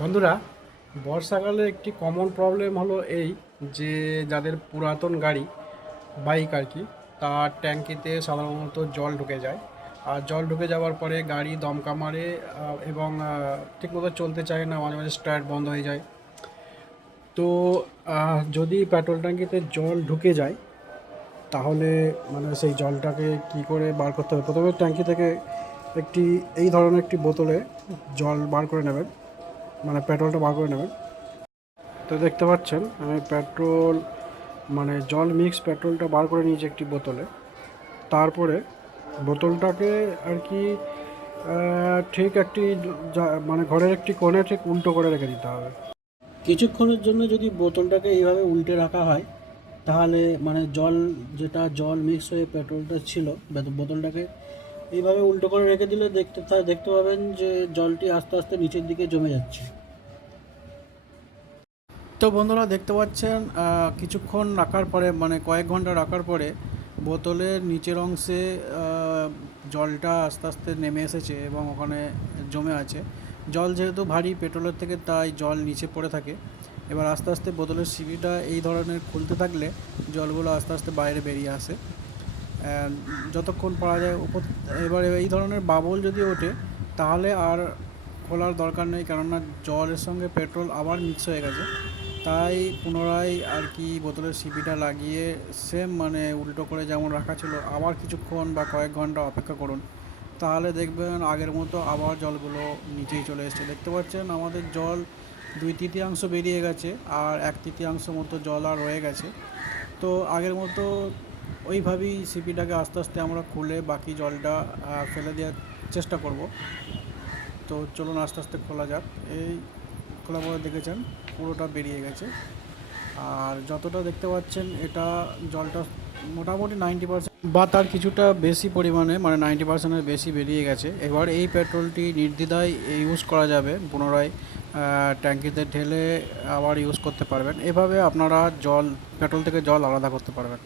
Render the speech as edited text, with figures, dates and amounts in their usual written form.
বন্ধুরা, বর্ষাকালে একটি কমন প্রবলেম হলো এই যে যাদের পুরাতন গাড়ি, বাইক আর কি, তার ট্যাঙ্কিতে সাধারণত জল ঢুকে যায়। আর জল ঢুকে যাওয়ার পরে গাড়ি দমকা মারে, এবং ঠিকমতো চলতে চায় না, মাঝে মাঝে স্টার্ট বন্ধ হয়ে যায়। তো যদি পেট্রোল ট্যাঙ্কিতে জল ঢুকে যায় তাহলে মানে সেই জলটাকে কি করে বার করতে হবে, প্রথমে ট্যাঙ্কি থেকে একটি এই ধরনের একটি বোতলে জল বার করে নেবেন, মানে পেট্রোলটা বার করে নেবেন। তো দেখতে পাচ্ছেন আমি পেট্রোল মানে জল মিক্স পেট্রোলটা বার করে নিয়েছি একটি বোতলে। তারপরে বোতলটাকে আর কি ঠিক একটি মানে ঘরের একটি কোণে ঠিক উল্টো করে রেখে দিতে হবে। কিছুক্ষণের জন্য যদি বোতলটাকে এইভাবে উল্টে রাখা হয় তাহলে মানে জল, যেটা জল মিক্স হয়ে পেট্রোলটা ছিল, বোতলটাকে এইভাবে উল্টো করে রেখে দিলে দেখতে পাবেন যে জলটি আস্তে আস্তে নিচের দিকে জমে যাচ্ছে। তো বন্ধুরা দেখতে পাচ্ছেন কিছুক্ষণ রাখার পরে মানে কয়েক ঘন্টা রাখার পরে বোতলের নিচের অংশে জলটা আস্তে আস্তে নেমে এসেছে এবং ওখানে জমে আছে। জল যেহেতু ভারী পেট্রোলের থেকে, তাই জল নিচে পড়ে থাকে। এবার আস্তে আস্তে বোতলের সিপিটা এই ধরনের খুলতে থাকলে জলগুলো আস্তে আস্তে বাইরে বেরিয়ে আসে। যতক্ষণ পারা যায় উপর। এবারে এই ধরনের বাবল যদি ওঠে তাহলে আর খোলার দরকার নেই, কেননা জলের সঙ্গে পেট্রোল আবার মিক্স হয়ে গেছে। তাই পুনরায় আর কি বোতলের সিপিটা লাগিয়ে সেম মানে উল্টো করে যেমন রাখা ছিল আবার কিছুক্ষণ বা কয়েক ঘন্টা অপেক্ষা করুন। তাহলে দেখবেন আগের মতো আবার জলগুলো নিচেই চলে এসেছে। দেখতে পাচ্ছেন আমাদের জল 2/3 বেরিয়ে গেছে, আর 1/3 মতো জল আর রয়ে গেছে। তো আগের মতো ওইভাবেই সিপিটাকে আস্তে আস্তে আমরা খুলে বাকি জলটা ফেলে দেওয়ার চেষ্টা করব। তো চলুন আস্তে আস্তে খোলা যাক। এই খোলা পরে দেখেছেন পুরোটা বেরিয়ে গেছে। আর যতটা দেখতে পাচ্ছেন এটা জলটা মোটামুটি 90% বা তার কিছুটা বেশি পরিমাণে, মানে 90%-এর বেশি বেরিয়ে গেছে। এবার এই পেট্রোলটি নির্দ্বিধায় ইউজ করা যাবে, পুনরায় ট্যাঙ্কিতে ঢেলে আবার ইউজ করতে পারবেন। এভাবে আপনারা পেট্রোল থেকে জল আলাদা করতে পারবেন।